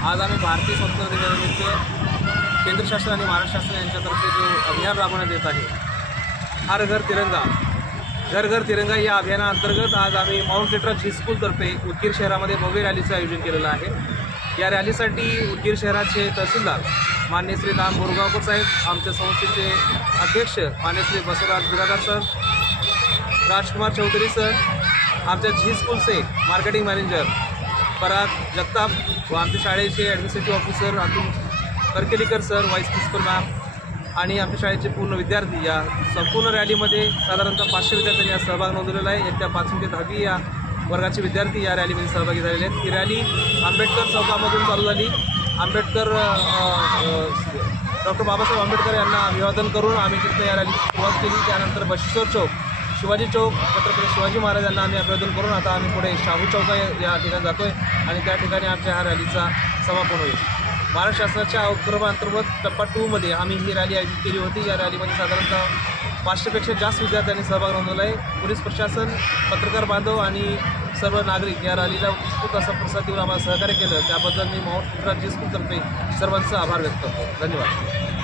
आज आम्ही भारतीय स्वातंत्र्य दिनानिमित्त केंद्र शासन आणि महाराष्ट्र शासन यांच्यातर्फे जो अभियान राबवण्यात येत आहे हर घर तिरंगा. घर घर तिरंगा या अभियानाअंतर्गत आज आम्ही माउंट लेटरा जी स्कूलतर्फे उदगीर शहरामध्ये भव्य रॅलीचं आयोजन केलेलं आहे. या रॅलीसाठी उदगीर शहराचे तहसीलदार मान्य श्री राम बोरगावकर साहेब आमच्या संस्थेचे अध्यक्ष मान्य श्री बसवराज बिरादार सर राजकुमार चौधरी सर आमच्या झी स्कूलचे मार्केटिंग मॅनेजर पराग जगताप व आमच्या शाळेचे administrative officer Atul Karkelikar sir vice principal ma'am आणि आमच्या शाळेचे पूर्ण विद्यार्थी या संपूर्ण रॅलीमध्ये साधारणतः पाचशे विद्यार्थ्यांनी यात सहभाग नोंदवलेला आहे. येत्या पाचवी ते दहावी या वर्गाचे विद्यार्थी या रॅलीमध्ये सहभागी झालेले आहेत. ही रॅली आंबेडकर चौकामधून चालू झाली. आंबेडकर डॉक्टर बाबासाहेब आंबेडकर यांना अभिवादन करून आम्ही तिथं या रॅलीची सुरुवात केली. त्यानंतर बशेश्वर चौक शिवाजी चौक छत्रपती शिवाजी महाराजांना आम्ही अभिवादन करून आता आम्ही पुढे शाहू चौका या ठिकाणी जातो आहे आणि त्या ठिकाणी आमच्या ह्या रॅलीचा समापन होईल. महाराष्ट्र शासनाच्या उपक्रमांतर्गत टप्पा टूमध्ये आम्ही ही रॅली आयोजित केली होती. या रॅलीमध्ये साधारणतः पाचशेपेक्षा जास्त विद्यार्थ्यांनी सहभाग नोंदवला आहे पोलीस प्रशासन पत्रकार बांधव आणि सर्व नागरिक या रॅलीला उत्स्फूर्त असा प्रसाद देऊन आम्हाला सहकार्य केलं. त्याबद्दल मी माऊंट राज्य स्कूलतर्फे सर्वांचा आभार व्यक्त करतो. धन्यवाद.